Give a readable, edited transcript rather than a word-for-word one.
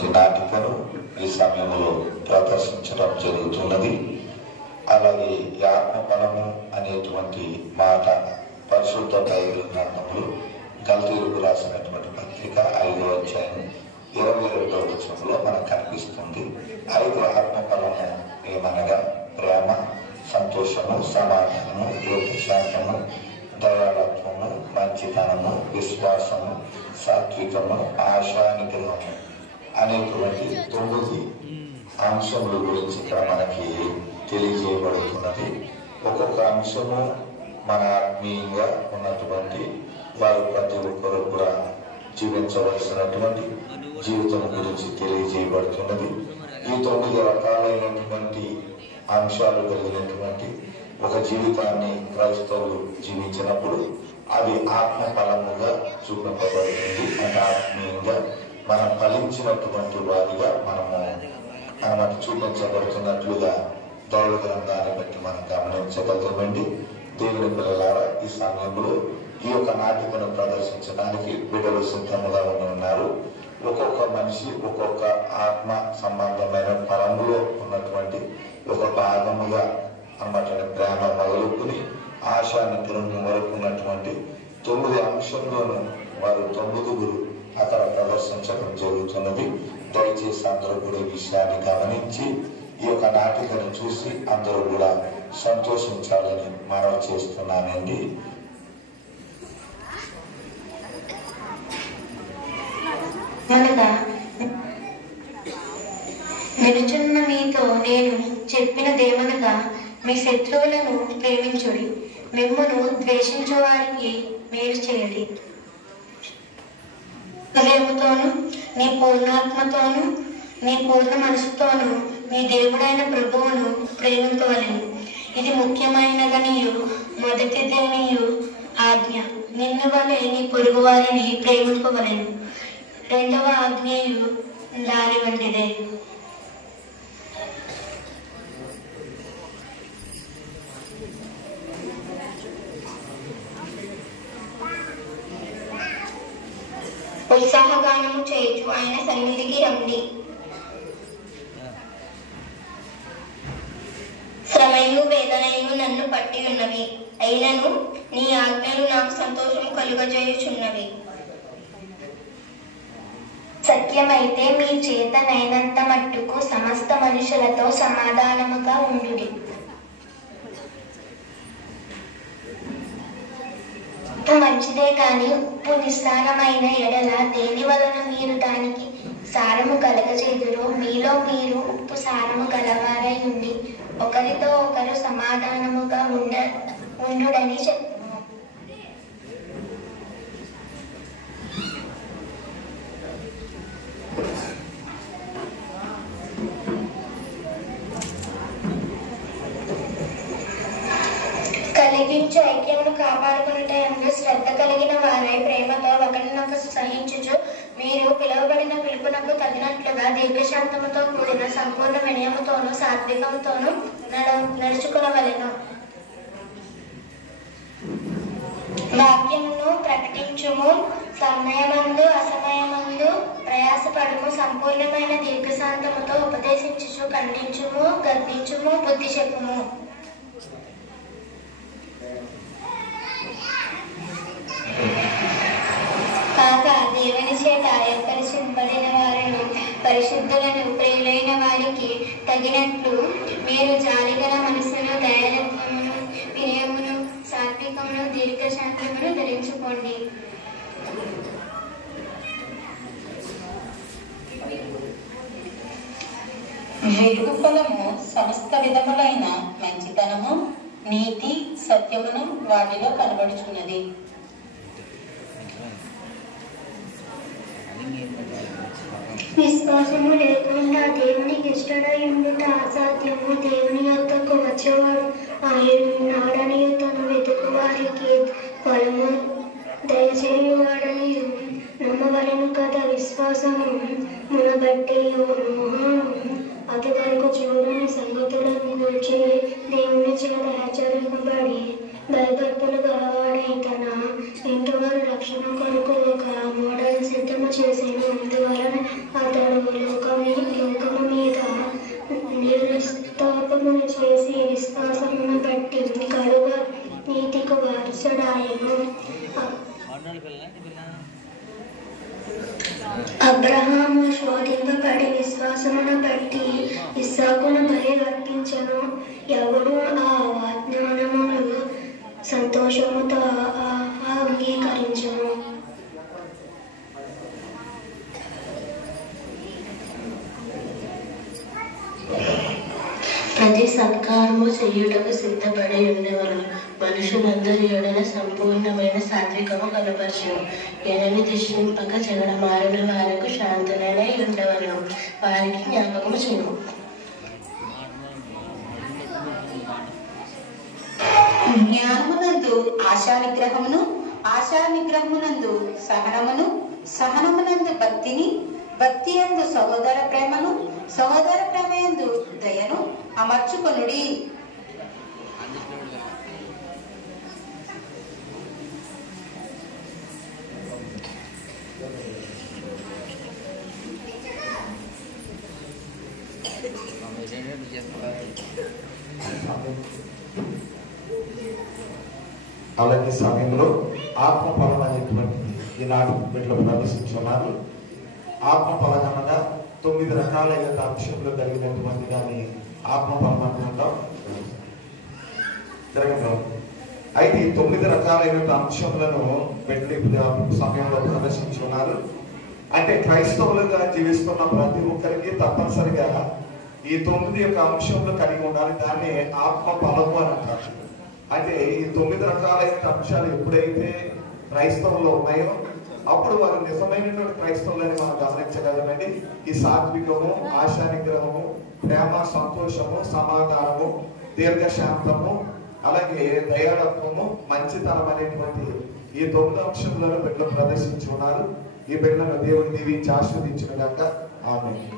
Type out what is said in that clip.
అనేటువంటి నాటికను ఈ సమయంలో ప్రదర్శించడం జరుగుతున్నది. అలాగే ఈ ఆత్మఫలము అనేటువంటి మాట పరిశుద్ధ బైబిల్ గ్రంథములు గల్తీయులకు రాసినటువంటి పత్రిక 5వ అధ్యాయం 22వ వచనంలో మనకు కనిపిస్తుంది. 5 ఆత్మఫలము ఏమనగా ప్రేమ, సంతోషము, సమాధానము, దీర్ఘశాంతము, దయాళత్వము, మంచితనము, విశ్వాసము, సాత్వికము, ఆశా నిగ్రహము అనేటువంటి 9 అంశముల గురించి ఇక్కడ మనకి తెలియజేయబడుతున్నది. ఒక్కొక్క అంశము మన ఆత్మీయంగా ఉన్నటువంటి వారు ప్రతి ఒక్కరు కూడా జీవించవలసినటువంటి జీవితం గురించి తెలియజేయబడుతున్నది. ఈ 9 రకాలైనటువంటి అంశాలు కలిగినటువంటి ఒక జీవితాన్ని క్రైస్తవులు జీవించినప్పుడు అది ఆత్మ ఫలముగా చూపించబడుతుంది. అంటే ఆత్మీయంగా మనం ఫలించినటువంటి వారిగా మనము అన్నమాట చూపించబడుతున్నట్లుగా దైవ గ్రంథాన్ని బట్టి మనం గమనించగలుగుతామండి. దేవుని పిల్లలారా, ఈ సమయంలో ఈ యొక్క నాటికను ప్రదర్శించడానికి బిడ్డలు సిద్ధంగా ఉన్నారు. ఒక్కొక్క మనిషి ఒక్కొక్క ఆత్మ సంబంధమైన ఫలములో ఉన్నటువంటి ఒక భాగముగా అన్నమాట ప్రేమ మొదలుకుని ఆశా నిగ్రహం వరకు ఉన్నటువంటి 9 అంశంలోనూ వారు 9 అక్కడ ప్రదర్శించడం జరుగుతున్నది. దయచేసి అందరూ కూడా ఈ విషయాన్ని గమనించి ఈ యొక్క నాటికను చూసి అందరూ కూడా సంతోషించాలని మనవి చేస్తున్నానండి. నిలుచున్న మీతో నేను చెప్పినదేమనగా, మీ శత్రువులను ప్రేమించుడి, మిమ్మును ద్వేషించు వారికి మేలు చేయుడి. హృదయముతోను నీ పూర్ణాత్మతోను నీ పూర్ణ మనసుతోను నీ దేవుడైన ప్రభువును ప్రేమింపవలెను. ఇది ముఖ్యమైనదనియు మొదటిదనియు ఆజ్ఞ. నిన్ను వలె నీ పొరుగు వారిని ప్రేమింపవలెను. 2వ ఆజ్ఞయు దారి వంటిదే. ఉత్సాహగానము చేయుచు ఆయన సన్నిధికి రండి. శ్రమయు వేదనయు నన్ను పట్టి ఉన్నవి, అయినను నీ ఆజ్ఞలు నాకు సంతోషము కలుగజేయుచున్నవి. సత్యమైతే మీ చేతనైనంత మట్టుకు సమస్త మనుషులతో సమాధానముగా ఉండుడి. మంచిదే కాని ఉప్పు నిస్సారమైన ఎడల దేని వలన మీరు దానికి సారము కలగజేదురో, మీలో మీరు ఉప్పు సారము గలవారై ఉండి ఒకరితో ఒకరు సమాధానముగా ఉండుడని చెప్పు. కలిగించు ఐక్యమును కాపాడుకున్నటంలో శ్రద్ధ కలిగిన వారై ప్రేమతో ఒకరినొకరు సహించుచు, మీరు పిలువబడిన పిలుపునకు తగినట్లుగా దీర్ఘశాంతముతో కూడిన సంపూర్ణ వినయముతోనూ సాత్వికముతోనూ నడుచుకునవలెను. వాక్యమును ప్రకటించుము, సమయమందు అసమయమందు ప్రయాసపడుము, సంపూర్ణమైన దీర్ఘశాంతముతో ఉపదేశించుచు, ఖండించుము, గద్దించుము, బుద్ధి చెప్పుము. కాగా దేవుని చేత ఏర్పరచబడిన వారిని పరిశుద్ధులను ప్రియులైన వారికి తగినట్లు మీరు జాలిగల మనసును, దయాళత్వమును, వినయమును, సాత్వికమును, దీర్ఘశాంతమును ధరించుకోండి. వెలుగు ఫలము సమస్త విధములైన మంచితనము, నీతి, సత్యమును వాటిలో కనబడుచున్నది. విశ్వాసము లేకుండా దేవునికి ఇష్టడై ఉండుట అసాధ్యము. దేవుని యొద్దకు వచ్చేవాడు ఆయనని తను వెతుకు వారికి ఫలము దయచేయువాడని నమ్మవలెను కదా. విశ్వాసము మునబట్టి అతి వరకు చూడని సంగతులను గూర్చి దేవుని చేత హెచ్చరింపబడి భయభక్తులు గలవాడై తన ఇంటివారి రక్షణ కొరకు ఒక మోడల్ సిద్ధము చేసిన అందువలన అతడు అబ్రహాము శోధింపబడి విశ్వాసమును బట్టి ఇస్సాకును బలి అర్పించెను. ఎవడు ఆ వాగ్దానమును సంతోషముతో అంగీకరించెను. ప్రతి సత్కారము చేయుటకు సిద్ధపడి ఉండేవారు. మనుషులందరి ఎడల సంపూర్ణమైన సాత్వికము కనపరచు. ఎడని దృష్టింపక జగడమారిన వారికి శాంతులనే ఉండవను. వారికి జ్ఞాపకము చేయు. జ్ఞానమునందు ఆశా నిగ్రహమును, ఆశా నిగ్రహమునందు సహనమును, సహనమునందు భక్తిని, భక్తి యందు సహోదర ప్రేమను, సహోదర ప్రేమ యందు దయను అమర్చుకొనుడి. అలాంటి సమయంలో ఆత్మఫలం అనేటువంటి ఈనాటి బిడ్డలు ప్రవేశించున్నారు. ఆత్మఫలం అనగా 9 రకాలైన అంశంలో కలిగినటువంటి దాన్ని ఆత్మఫలం అంటుంటాం. అయితే ఈ 9 రకాలైన అంశములను బిడ్డలు సమయంలో ప్రదర్శించున్నారు. అంటే క్రైస్తవులుగా జీవిస్తున్న ప్రతి ఒక్కరికి తప్పనిసరిగా ఈ 9 యొక్క అంశంలో కలిగి ఉండాలి. దాన్ని ఆత్మ ఫలము అని అంటారు. అంటే ఈ 9 రకాలైన అంశాలు ఎప్పుడైతే క్రైస్తవుల్లో ఉన్నాయో అప్పుడు వారు నిజమైనటువంటి క్రైస్తవులని మనం గమనించగలమండి. ఈ సాత్వికము, ఆశా నిగ్రహము, ప్రేమ, సంతోషము, సమాధానము, దీర్ఘశాంతము, అలాగే దయాళత్వము, మంచితనం అనేటువంటి ఈ 9 అంశములను బిడ్డలు ప్రదర్శించి ఉన్నారు. ఈ బిడ్డలను దేవుని దీవించి ఆశీర్వదించిన గాక ఆమేన్.